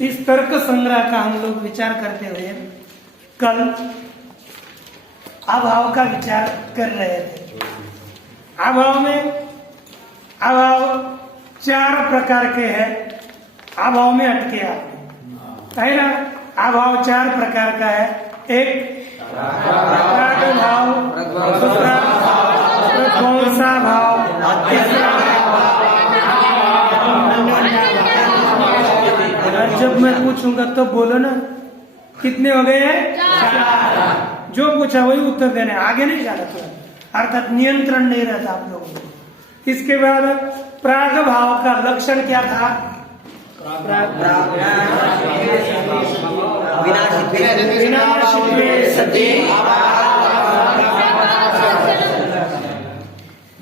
इस तर्क संग्रह का हम लोग विचार करते हुए कल अभाव का विचार कर रहे थे। अभाव में अभाव 4 प्रकार के हैं। अभाव में अटके आप है ना। अभाव 4 प्रकार का है। एक प्राग भाव, दूसरा प्रध्वंसा भाव, तीसरा जब मैं पूछूंगा तो बोलो ना। कितने हो गए हैं? 4। जो पूछा वही उत्तर देने, आगे नहीं जाना तुरंत, अर्थात नियंत्रण नहीं रहता आप लोगों को। इसके बाद प्राग भाव का लक्षण क्या था?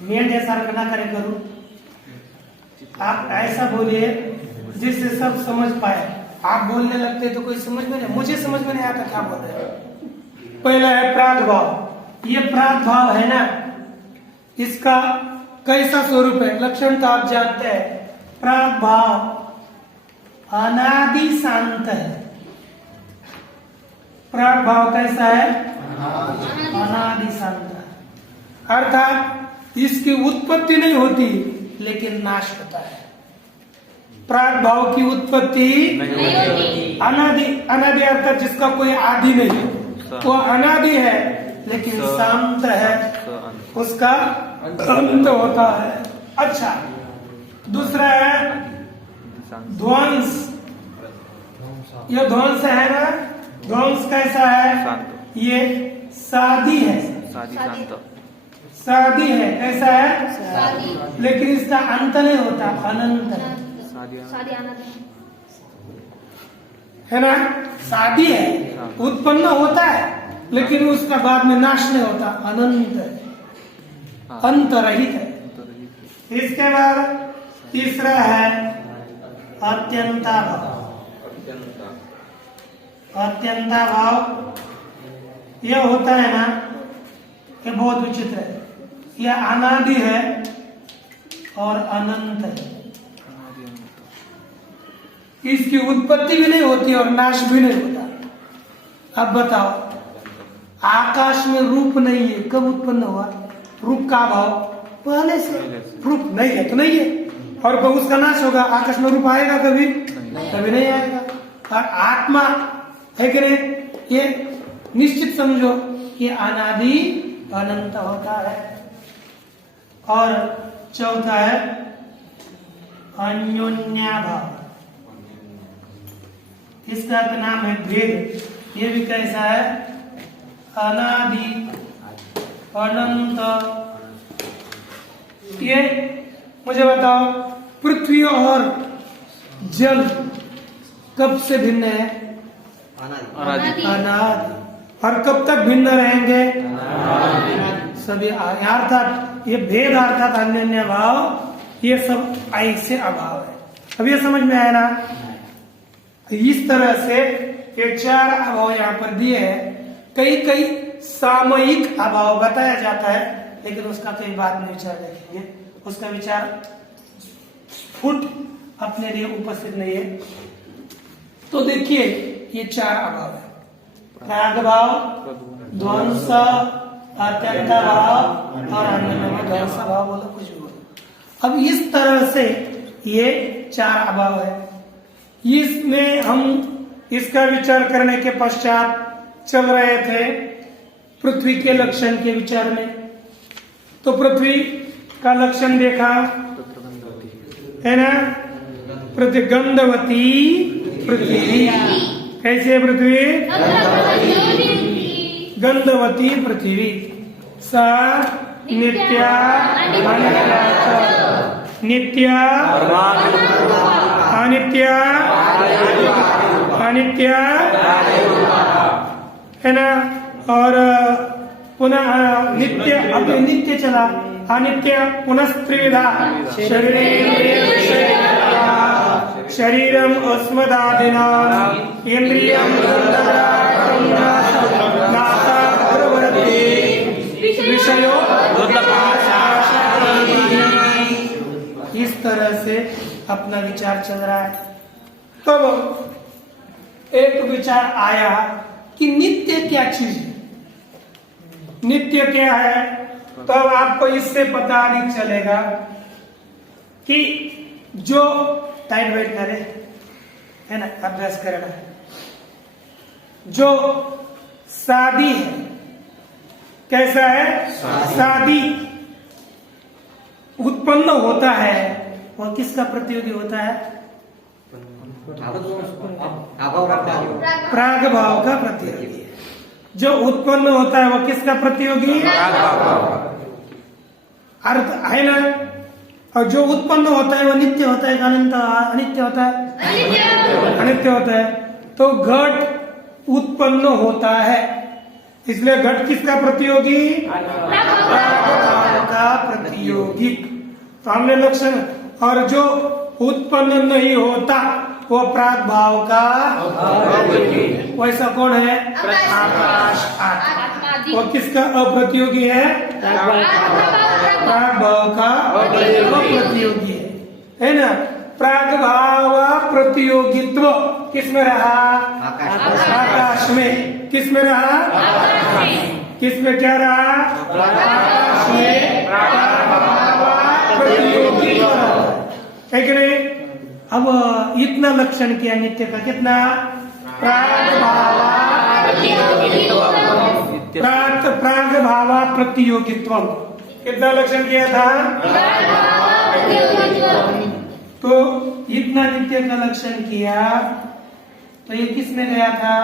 मैं जैसा ना करे करूं, आप ऐसा बोलिए जिससे सब समझ पाए। आप बोलने लगते तो कोई समझ में नहीं, मुझे समझ में नहीं आता क्या बोल रहे हैं। पहला है प्राग भाव। ये प्राग भाव है ना, इसका कैसा स्वरूप है? लक्षण तो आप जानते हैं। प्राग भाव अनादि शांत है। प्राग भाव कैसा है? अनादि शांत है, अर्थात इसकी उत्पत्ति नहीं होती लेकिन नाश होता है। प्राग भाव की उत्पत्ति नहीं होती। अनादि, अनादि अर्थात जिसका कोई आदि नहीं, वो अनादि है लेकिन शांत है, उसका अंत होता है। अच्छा, दूसरा है ध्वंस। ये ध्वंस है ना। ध्वंस कैसा है? ये सादी है। सादी है, कैसा है? लेकिन इसका अंत नहीं होता, अनंत है। है ना। शादी है, उत्पन्न होता है लेकिन उसका बाद में नाश नहीं होता, अनंत है, अंतरहित है। इसके बाद तीसरा है अत्यंता भाव। अत्यंता भाव यह होता है ना, ये बहुत विचित्र है। यह अनादि है और अनंत है। इसकी उत्पत्ति भी नहीं होती और नाश भी नहीं होता। अब बताओ, आकाश में रूप नहीं है, कब उत्पन्न हुआ? रूप का भाव पहले से। रूप नहीं है तो नहीं है, और उसका नाश होगा। आकाश में रूप आएगा कभी? कभी नहीं आएगा। और आत्मा है कि नहीं? ये निश्चित समझो कि अनादि अनंत होता है। और चौथा है अन्योन्या भाव। इसका नाम है भेद। ये भी कैसा है? अनादि अनंत। ये मुझे बताओ, पृथ्वी और जल कब से भिन्न है? अनादि। और कब तक भिन्न रहेंगे? सभी। अर्थात ये भेद अर्थात अन्योन्य भाव, ये सब ऐसे अभाव है। अब ये समझ में आया ना? इस तरह से ये 4 अभाव यहाँ पर दिए हैं। कई सामयिक अभाव बताया जाता है, लेकिन उसका कई बाद में विचार देखेंगे। उसका विचार फुट अपने लिए उपस्थित नहीं है। तो देखिए, ये 4 अभाव है। प्राग भाव, ध्वंस, अत्यंता भाव और अन्योन्य ध्वंस भाव, बोलो कुछ भी बोलो। अब इस तरह से ये 4 अभाव है। इसमें हम इसका विचार करने के पश्चात चल रहे थे पृथ्वी के लक्षण के विचार में। तो पृथ्वी का लक्षण देखा है ना। गंधवती पृथ्वी। कैसी है पृथ्वी? गंधवती पृथ्वी। सा नित्या नित्या अनित्या अनित्या है ना। और पुनः नित्य, अपने नित्य चला, अनित्य पुनस्त्रिविधा। शरीरम अस्मदादिना इंद्रियम विषयो। इस तरह से अपना विचार चल रहा है। तब एक विचार आया कि नित्य क्या चीज है, नित्य क्या है, तब आपको इससे पता नहीं चलेगा कि जो टाइट वेट करे है ना, अभ्यास करना, जो शादी है कैसा है, शादी उत्पन्न होता है वह किसका प्रतियोगी होता है, प्राग भाव का प्रतियोगी है। जो उत्पन्न होता है वह किसका प्रतियोगी, अर्थ है ना। और जो उत्पन्न होता है वह नित्य होता है, अनित्य होता है, अनित्य होता है। तो घट उत्पन्न होता है, इसलिए घट किसका प्रतियोगी, का प्रतियोगी। तो हमने लक्षण, और जो उत्पन्न नहीं होता वो प्राग भाव का, वैसा कौन है, आकाश, वो किसका अप्रतियोगी है, प्राग भाव का अप्रतियोगी है ना। प्राग भाव प्रतियोगित्व किसमें रहा, आकाश में। किसमें रहा, किसमें क्या रहा, आकाश में प्राग भाव प्रतियोगित्व है कि नहीं। अब इतना लक्षण किया नित्य का, कितना, प्राग भावा प्रतियोगित्व, कितना लक्षण किया था, तो इतना नित्य का लक्षण किया, तो ये किस में गया था,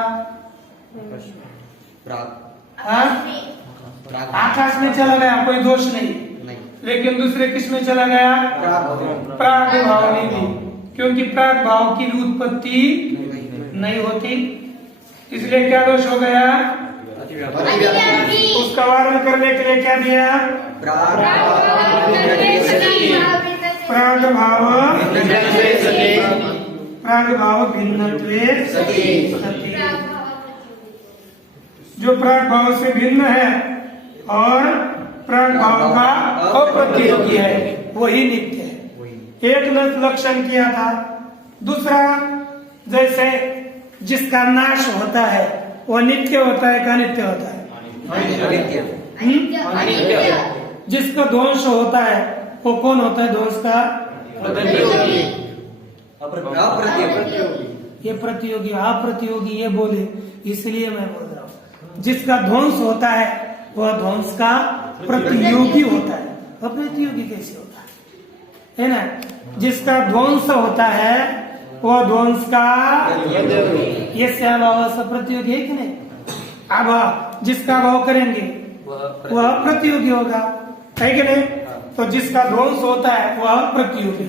आकाश में चला गया, कोई दोष नहीं। लेकिन दूसरे किस में चला गया, प्राग भाव में भी, क्योंकि प्राग भाव की उत्पत्ति नहीं होती, इसलिए क्या दोष हो गया, उसका वारण करने के लिए क्या दिया, प्राग भाव भिन्नत्वे सति। जो प्राग भाव से भिन्न है और प्राग भाव का अप्रतियोगी है वही नित्य है। एक लक्षण किया था। दूसरा, जैसे जिसका नाश होता है वह नित्य होता है, का नित्य होता है, जिसका ध्वंस होता है वो कौन होता है, ध्वंस का ये प्रतियोगी, अप्रतियोगी ये बोले, इसलिए मैं बोल रहा हूँ। जिसका ध्वंस होता है वह ध्वंस का प्रतियोगी होता है, अप्रतियोगी कैसे होता है ना। जिसका ध्वंस होता है वह ध्वंस का, ये भाव प्रतियोगी है कि नहीं। अब जिसका भाव करेंगे वह प्रतियोगी होगा, है कि नहीं। तो जिसका ध्वंस होता है वह प्रतियोगी,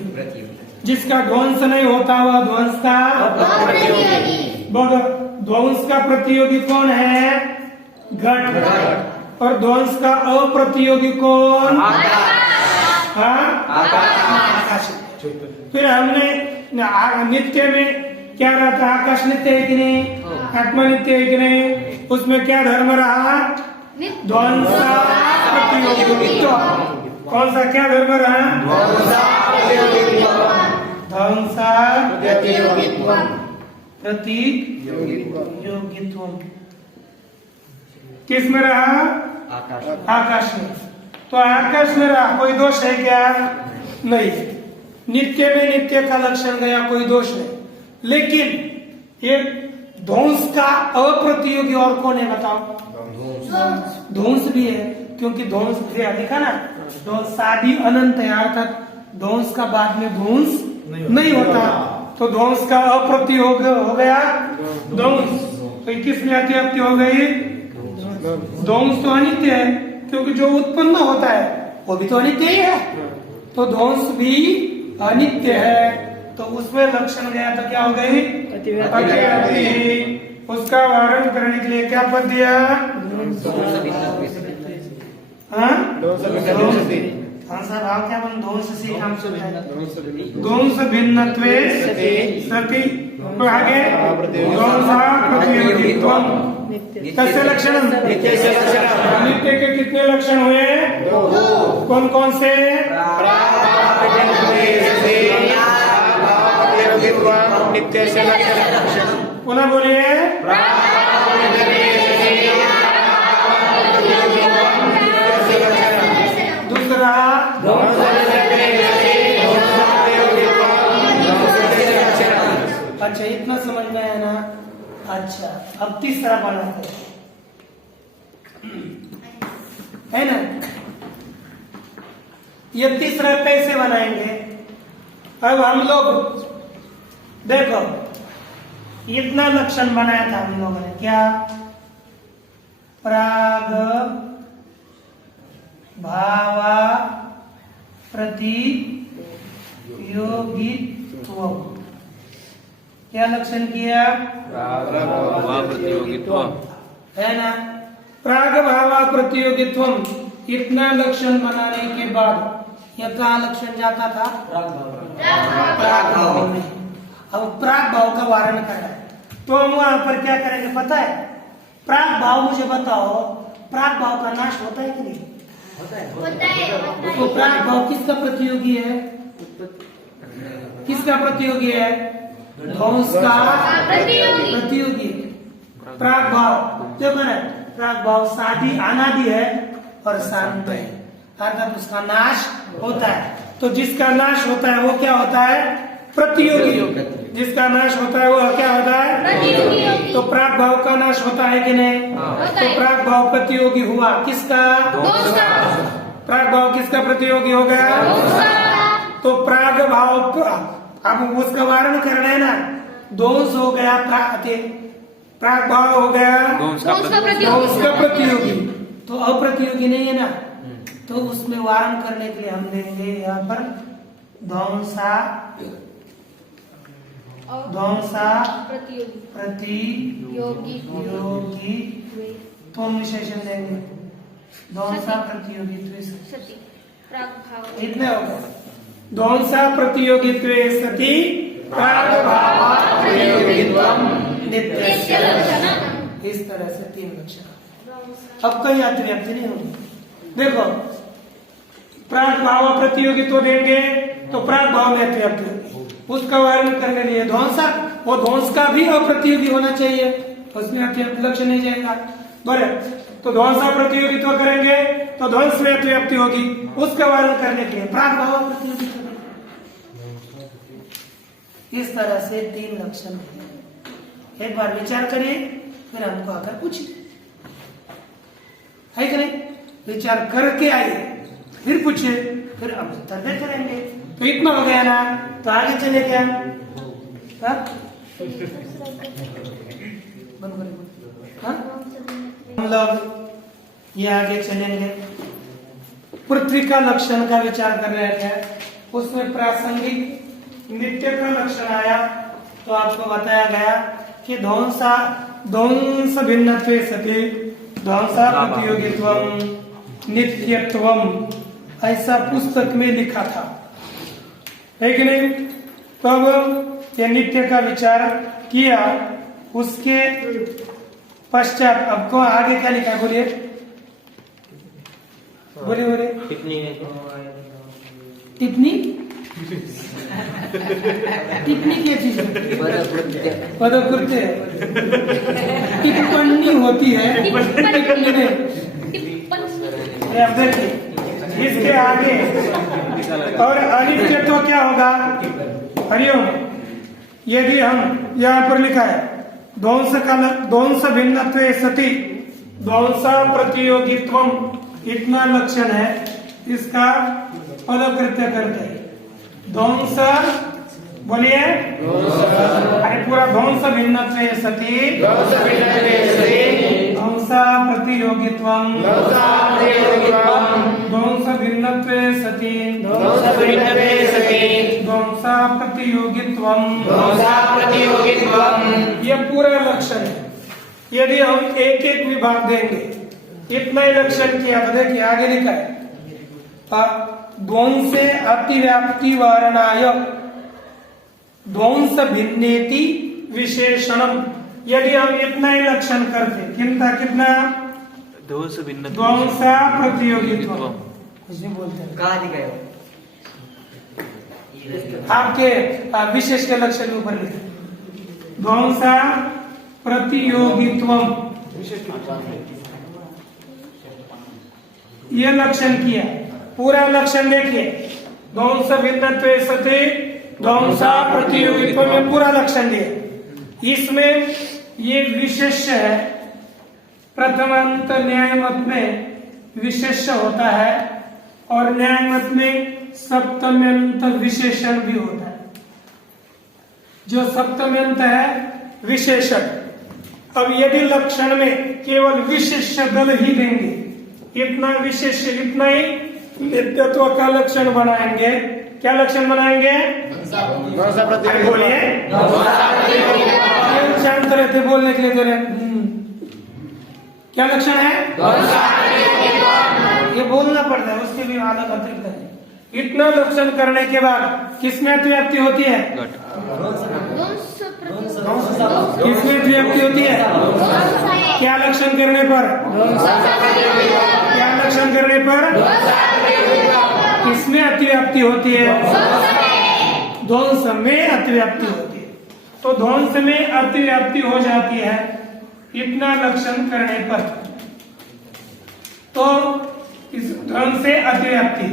जिसका ध्वंस नहीं होता वह ध्वंस का ध्वंस का प्रतियोगी कौन है, घट। और ध्वंस का अप्रतियोगी कौन, आकाश। फिर हमने नित्य में क्या रहता, आकाश नित्य है कि नहीं, आत्मा नित्य है कि नहीं। उसमें क्या धर्म रहा, ध्वंसा प्रतियोगित्व। कौन सा क्या धर्म रहा, ध्वंसा प्रतियोगित्व। किस में रहा, आकाश में। तो आकाश में रहा, कोई दोष है क्या, नहीं। नित्य में नित्य का लक्षण गया, कोई दोष नहीं। लेकिन ये ध्वंस का अप्रतियोगी और कौन है बताओ, ध्वंस भी है, क्योंकि ध्वंस लिखा ना, शादी अनंत है, अर्थात ध्वंस का बाद में ध्वंस नहीं होता। तो ध्वंस का अप्रतियोग हो गया ध्वंस, तो किस में अतिव्याप्ति हो गई, ध्वंस तो अनित्य है, क्योंकि जो उत्पन्न होता है वो भी तो अनित्य ही है। तो ध्वंस भी अनित्य है, तो उसमें लक्षण गया तो क्या हो गई, अतिव्याप्ति। उसका वारण करने के लिए क्या पद दिया, भाव क्या बन, ध्वंस से काम चलता है, ध्वंस भिन्नत्वे सति। तो आगे कैसे लक्षण, नित्य के कितने लक्षण हुए, कौन कौन से, नित्य से लक्षण पुनः बोलिए। दूसरा अच्छा, इतना समझ में आया ना। अच्छा, अब तीसरा बनाते है ना। ये तीसरा कैसे बनाएंगे? अब हम लोग देखो, इतना लक्षण बनाया था हम लोगों ने, क्या? प्राग भावा प्रतियोगित्व। क्या लक्षण किया? प्रतियोगित्व है ना। प्राग भावा प्रतियोगित्व, इतना लक्षण बनाने के बाद यह कहाँ लक्षण जाता था? प्राग भाव में। अब प्राग भाव का वारण करना है, तो हम वहां पर क्या करेंगे पता है? प्राग भाव, मुझे बताओ, प्राग भाव का नाश होता है कि नहीं? होता है। तो प्राग भाव किसका प्रतियोगी है? किसका प्रतियोगी है? ध्वंस का प्रतियोगी। प्राग भाव देखो ना, प्राग भाव साधी अनादि है और शांत है, अर्थात उसका नाश होता है। तो जिसका नाश होता है वो क्या होता है? प्रतियोगी। जिसका नाश होता है वो क्या होता है? प्रतियोगी। तो प्राग भाव का नाश होता है कि नहीं? तो प्राग भाव प्रतियोगी हुआ किसका? प्राग भाव किसका प्रतियोगी हो गया? तो प्राग भाव, अब उसका वारण करना है ना। दोष हो गया, प्राग भाव हो गया ध्वंस का प्रतियोगी, तो अप्रतियोगी नहीं है ना। तो उसमें वारण करने के लिए हम देंगे यहाँ पर ध्वंसा प्रतियोगी तुम विशेषण देंगे। ध्वंसा प्रतियोगित्व इतने हो गए। ध्वंसा प्रतियोगित्व सति प्राग भावा प्रतियोगित्वम नित्यस्य लक्षणम्। इस तरह से 3 लक्षण। अब कहीं अतिव्याप्ति नहीं होगी। देखो, प्राग भाव प्रतियोगित्व देंगे तो प्राग भाव में अतिव्याप्ति होगी। उसका वर्णन करने के लिए ध्वंसा, वो ध्वंस का भी अप्रतियोगी होना चाहिए, उसमें अतिव्याप्ति लक्षण नहीं जाएगा। बोले तो ध्वंसा प्रतियोगित्व करेंगे तो ध्वंस में अतिव्याप्ति होगी। उसका वर्णन करने के लिए प्राग भाव प्रतियोगित्व। इस तरह से 3 लक्षण है। एक बार विचार करिए, फिर हमको आकर पूछिए, है कि नहीं? विचार करके आइए, फिर पूछिए, फिर हम उत्तर देते रहेंगे। तो इतना हो गया ना, तो आगे चले क्या? हम लोग ये आगे चलेंगे। पृथ्वी का लक्षण का विचार कर रहे थे, उसमें प्रासंगिक नित्य का लक्षण आया। तो आपको बताया गया कि ध्वंस भिन्नत्वे सति ध्वंसा प्रतियोगित्वम नित्यत्वम, ऐसा पुस्तक में लिखा था, है कि नहीं? तो अब ये नित्य का विचार किया, उसके पश्चात अब को आगे क्या लिखा? बोलिए बोलिए। टिप्पणी टिप्पणी क्या चीज है? पदकृत्य। टिप्पणी होती है, टिप्पणी नहीं। इसके आगे और अनित्यत्व क्या होगा? हरिओम। यदि हम यहाँ पर लिखा है ध्वंस भिन्नत्वे सति ध्वंसा प्रतियोगित्वम, इतना लक्षण है, इसका पदकृत्य करते हैं ध्वंस। बोलिए, अरे पूरा ध्वंस भिन्नत्वे सति ध्वंसा प्रतियोगित्वम ध्वंस भिन्नत्वे सति ध्वंसा प्रतियोगित्वम। ये पूरा लक्षण है। यदि हम एक एक विभाग देंगे, इतना ही लक्षण किया तो देखिए आगे लिखा है ध्वंसे अतिव्याप्ति वारणाय ध्वंस भिन्नेति विशेषणम। यदि हम इतना ही लक्षण करते, कितना ध्वंसा प्रतियोगित्व कुछ नहीं बोलते, कहाँ दिखाए आपके विशेष के लक्षण के ऊपर लिखे ध्वंसा प्रतियोगित्वम, ये लक्षण किया। पूरा लक्षण देखिए, ध्वंस भिन्नत्वे सति ध्वंसा प्रतियोगित्व में पूरा लक्षण दिया। इसमें ये विशेष्य है, प्रथमांत न्याय मत में विशेष्य होता है और न्याय मत में सप्तम्यंत विशेषण भी होता है। जो सप्तम्यंत है विशेषण। अब यदि लक्षण में केवल विशेष्य दल ही देंगे, इतना विशेष्य, इतना ही नित्यत्व का लक्षण बनाएंगे, क्या लक्षण बनाएंगे? बोलिए, शांत रहते बोलने के लिए दे रहे। क्या लक्षण है? ये बोलना पड़ता है, उसके भी आदत अतिरिक्त है। इतना लक्षण करने के बाद किसमें अतिव्याप्ति होती है? किसमें अतिव्याप्ति होती है? क्या लक्षण करने पर? क्या लक्षण करने पर किसमें अतिव्याप्ति होती है? ध्वंस में अतिव्याप्ति होती है। तो ध्वंस में अतिव्याप्ति हो जाती है इतना लक्षण करने पर, तो इस ध्वंस से अतिव्याप्ति।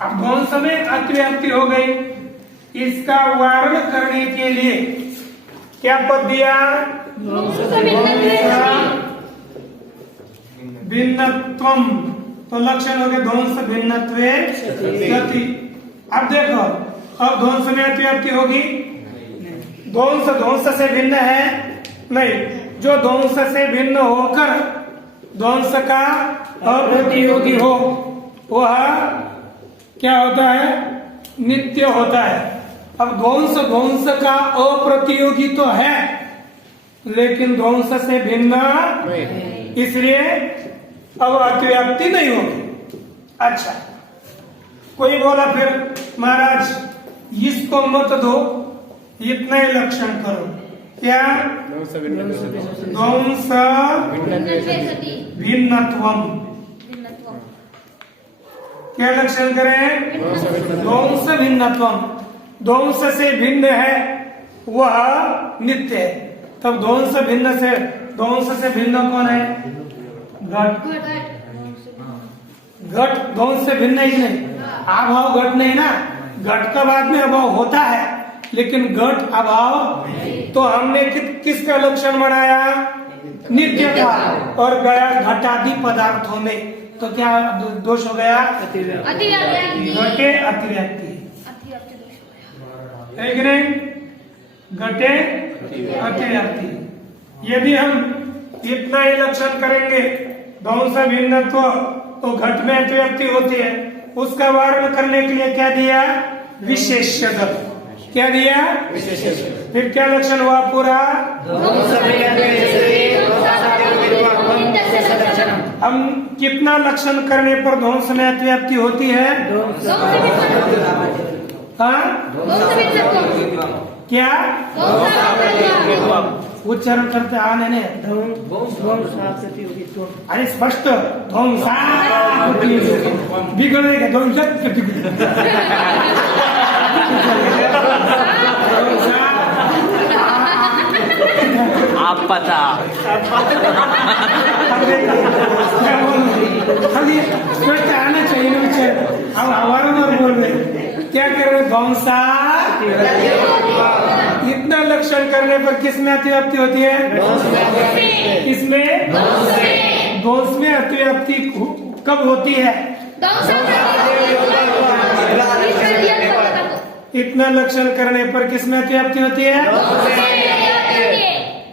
अब ध्वंस में अतिव्याप्ति हो गई, इसका वारण करने के लिए क्या पद दिया? भिन्नत्वम। तो लक्षण हो गया ध्वंस भिन्नत्वे सति। अब देखो, अब ध्वंस में अतिव्याप्ति होगी। ध्वंस से भिन्न है नहीं, जो ध्वंस से भिन्न होकर ध्वंस का अप्रतियोगी हो वह क्या होता है? नित्य होता है। अब ध्वंस का अप्रतियोगी तो है, लेकिन ध्वंस से भिन्न, इसलिए अब अतिव्याप्ति नहीं होगी। अच्छा, कोई बोला फिर महाराज इसको मत दो, इतना ही लक्षण करो। क्या? ध्वंस भिन्नत्वम। क्या लक्षण करें? ध्वंस भिन्नत्वम। ध्वंस से भिन्न है वह नित्य है। तब ध्वंस से भिन्न कौन है? घट। घट ध्वंस से भिन्न ही नहीं, अभाव घट नहीं ना। घट का बाद में अभाव होता है, लेकिन घट अभाव। तो हमने किसका लक्षण बनाया? नित्य का, और गया घटादि पदार्थों में, तो क्या दोष हो गया? घटे अतिव्याप्ति है कि नहीं? घटे अतिव्याप्ति। यदि हम इतना ही लक्षण करेंगे ध्वंस भिन्नत्व, तो घट में अतिव्याप्ति होती है। उसका वारण करने के लिए क्या दिया? विशेष्य दल। क्या दिया? फिर क्या लक्षण हुआ पूरा? हम कितना लक्षण करने पर ध्वंस में अतिव्याप्ति होती है? हाँ, क्या उच्चारण करते आने ने? अरे स्पष्ट ध्वंसा बिगड़ेगा, ध्वंस आप पता खाली स्पष्ट आना चाहिए ना विचार। अब हमारा बोल रहे क्या कर रहे? ध्वंसा। इतना लक्षण करने पर किस में अतिव्याप्ति होती है? इसमें ध्वंस में अतिव्याप्ति कब होती है? इतना लक्षण करने पर किस में अतिव्याप्ति होती है?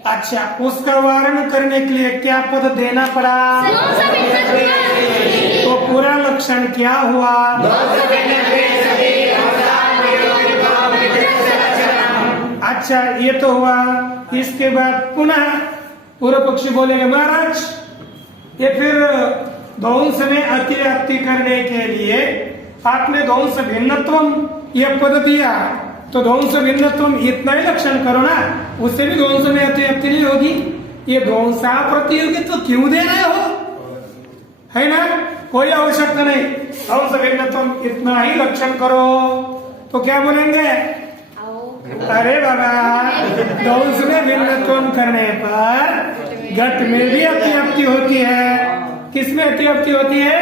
अच्छा, उसका वारण करने के लिए क्या पद देना पड़ा? तो पूरा लक्षण क्या हुआ? अच्छा, ये तो हुआ। इसके बाद पुनः पूर्व पक्षी बोलेंगे महाराज ये फिर ध्वंस में अतिव्याप्ति करने के लिए आपने ध्वंस भिन्नत्वम ये पद दिया, तो ध्वंस भिन्नत्वम इतना ही लक्षण करो ना, उससे भी ध्वंस में अतिव्याप्ति नहीं होगी। ये ध्वंसा प्रतियोगित्व क्यों दे रहे हो? है ना, कोई आवश्यकता नहीं। ध्वंस भिन्नत्वम इतना ही लक्षण करो, तो क्या बोलेंगे? अरे बाबा, ध्वंस में भिन्नत्व करने पर घट में भी अतिव्याप्ति होती है। किसमें अतिव्याप्ति होती है?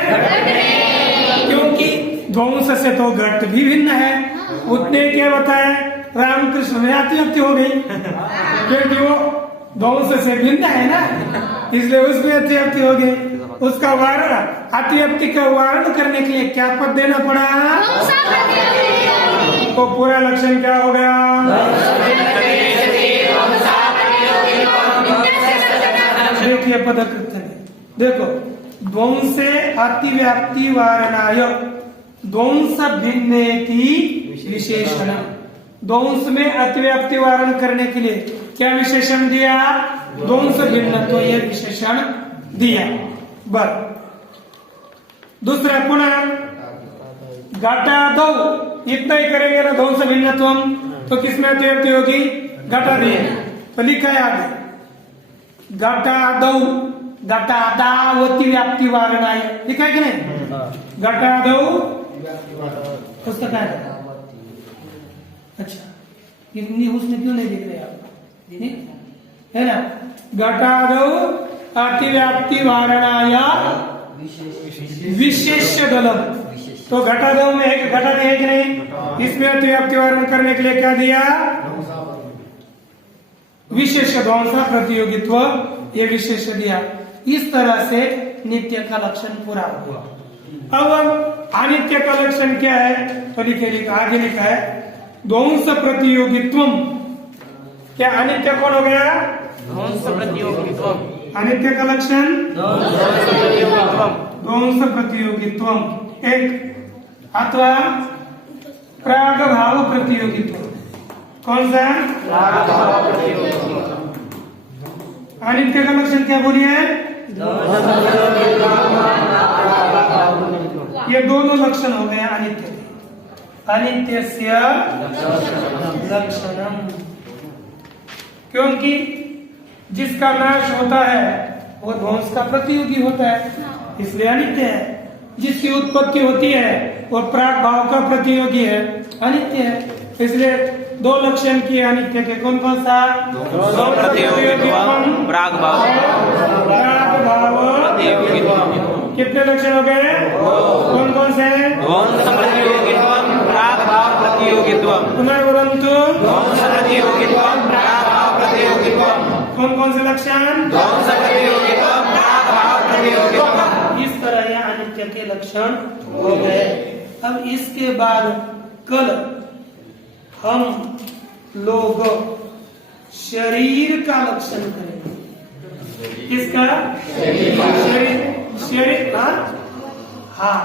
क्योंकि ध्वंस से तो घट भी भिन्न है। उतने क्या बताए, रामकृष्ण में अतिव्याप्ति हो गई क्योंकि वो ध्वंस से भिन्न है ना, इसलिए उसमें अतिव्याप्ति हो गई। उसका वारण, अतिव्याप्ति का वारण करने के लिए क्या पद देना पड़ा? तो पूरा लक्षण क्या हो गया? देखिए पदकृत में, देखो, ध्वंसे अतिव्याप्ति वारणाय ध्वंस भिन्ने की विशेषण। ध्वंस में अतिव्याप्ति वारण करने के लिए क्या विशेषण दिया? ध्वंस भिन्न, तो ये विशेषण दिया। बर दूसरा, पुनः घटादौ, इतना ही करेंगे ना ध्वंस भिन्नत्वम, तो किसमें अतिव्याप्ति होगी? घटादि। तो लिखा है आगे, घटादौ घटादावति व्याप्ति वारणाय, लिखा है कि नहीं? घटादौ पुस्तक है। अच्छा, इतनी उसने क्यों नहीं दिख रहे आप? है ना? घटादौ अतिव्याप्ति वारणाय विशेष दलम। तो घटादौ में एक घटादि है कि नहीं? इसमें अतिव्याप्ति वारण करने के लिए क्या दिया? विशेष ध्वंस प्रतियोगित्व, ये विशेष दिया। इस तरह से नित्य का लक्षण पूरा हुआ। अब अनित्य का लक्षण क्या है? तो आगे लिखा है ध्वंस प्रतियोगित्व। क्या अनित्य कौन हो गया? ध्वंस प्रतियोगित्व। अनित्य का लक्षण ध्वंस प्रतियोगित्व एक, अथवा प्राग भाव प्रतियोगित्व। कौन सा? अनित्य का लक्षण क्या बोलिए? ये दोनों लक्षण हो गए अनित्य के। अनित्यस्य लक्षणम, क्योंकि जिसका नाश होता है वो ध्वंस का प्रतियोगी होता है, इसलिए अनित्य है। जिसकी उत्पत्ति होती है वो प्राग भाव का प्रतियोगी है, अनित्य है। इसलिए दो लक्षण किए अनित्य के, कौन कौन सा? प्राग भाव कितने लक्षण हो गए? कौन कौन से? ध्वंस प्रतियोगित्वम, प्राग भाव प्रतियोगित्वम। पुनर्वरन्तु ध्वंस प्रतियोगित्वम, प्राग भाव प्रतियोगित्वम। कौन कौन से लक्षण? ध्वंस प्रतियोगित्वम, प्राग भाव प्रतियोगित्वम। इस तरह यह अनित्य के लक्षण हो गए। अब इसके बाद कल हम लोग शरीर का लक्षण करेंगे। किसका? शरीर। हाँ,